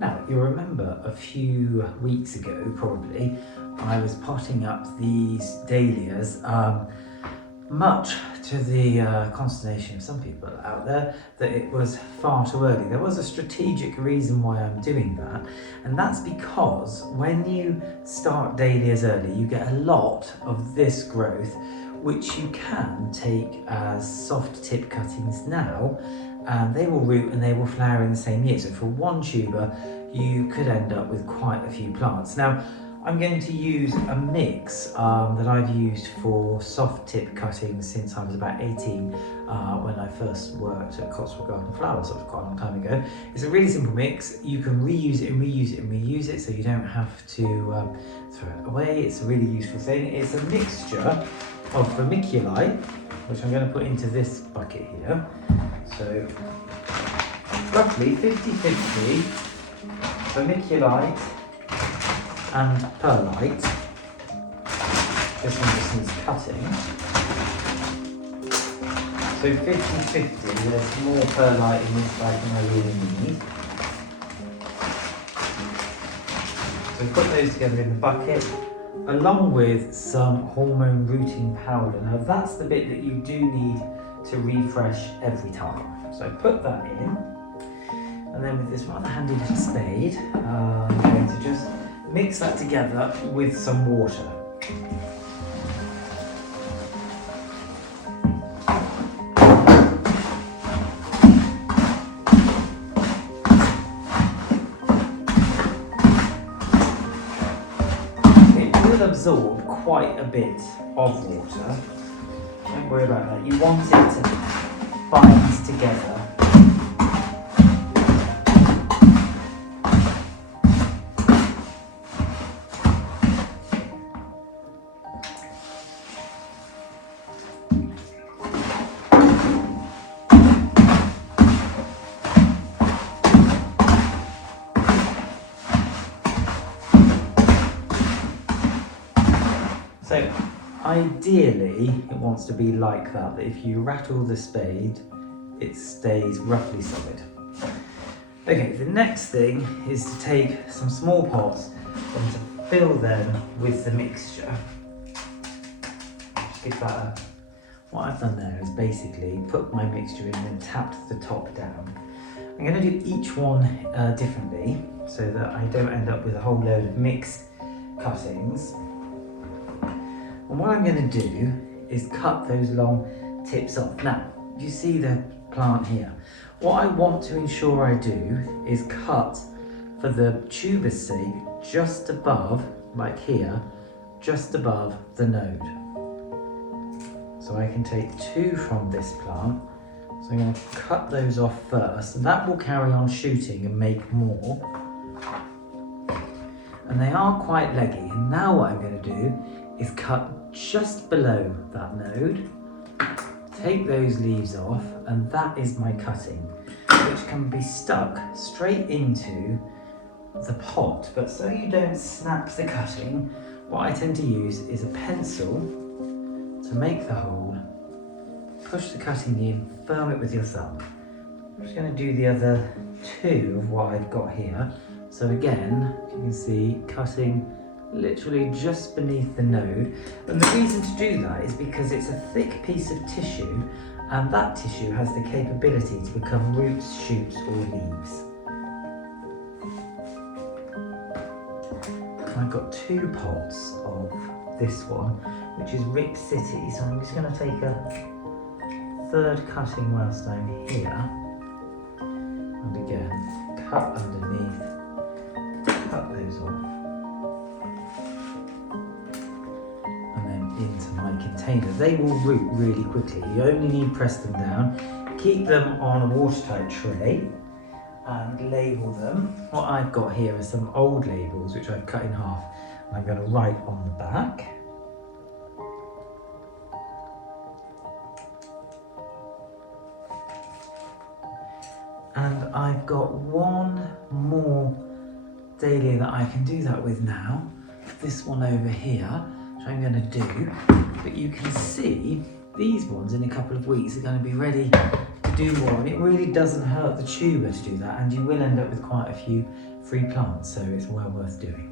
Now, you'll remember a few weeks ago, probably, I was potting up these dahlias, much to the consternation of some people out there, that it was far too early. There was a strategic reason why I'm doing that, and that's because when you start dahlias early, you get a lot of this growth, which you can take as soft tip cuttings now, and they will root and they will flower in the same year. So for one tuber, you could end up with quite a few plants. Now, I'm going to use a mix that I've used for soft tip cuttings since I was about 18 when I first worked at Cotswold Garden Flowers, that was quite a long time ago. It's a really simple mix. You can reuse it and reuse it and reuse it, so you don't have to throw it away. It's a really useful thing. It's a mixture of vermiculite, which I'm going to put into this bucket here. So roughly 50-50 vermiculite and perlite. This one just needs cutting. So 50-50, there's more perlite in this bag than I really need. So put those together in the bucket, along with some hormone rooting powder. Now that's the bit that you do need to refresh every time. So put that in, and then with this rather handy little spade, I'm going to just mix that together with some water. It will absorb quite a bit of water. Don't worry about that. You want it to bind together. So ideally it wants to be like that if you rattle the spade it stays roughly solid. Okay, the next thing is to take some small pots and to fill them with the mixture. Just give that a... What I've done there is basically put my mixture in and tapped the top down. I'm going to do each one differently so that I don't end up with a whole load of mixed cuttings. And what I'm going to do is cut those long tips off. Now, you see the plant here. What I want to ensure I do is cut, for the tuber's sake, just above, like here, just above the node. So I can take two from this plant. So I'm going to cut those off first, and that will carry on shooting and make more. And they are quite leggy. And now what I'm going to do is cut just below that node, take those leaves off, and that is my cutting, which can be stuck straight into the pot. But so you don't snap the cutting, what I tend to use is a pencil to make the hole, push the cutting in, firm it with your thumb. I'm just going to do the other two of what I've got here. So again, you can see cutting literally just beneath the node, and the reason to do that is because it's a thick piece of tissue, and that tissue has the capability to become roots, shoots or leaves. I've got two pots of this one, which is Rick City, so I'm just going to take a third cutting whilst I'm here, and again cut underneath, cut those off, into my container. They will root really quickly. You only need to press them down, keep them on a watertight tray and label them. What I've got here are some old labels which I've cut in half, and I'm going to write on the back. And I've got one more dahlia that I can do that with now, this one over here, which I'm going to do, but you can see these ones in a couple of weeks are going to be ready to do more, and it really doesn't hurt the tuber to do that, and you will end up with quite a few free plants, so it's well worth doing.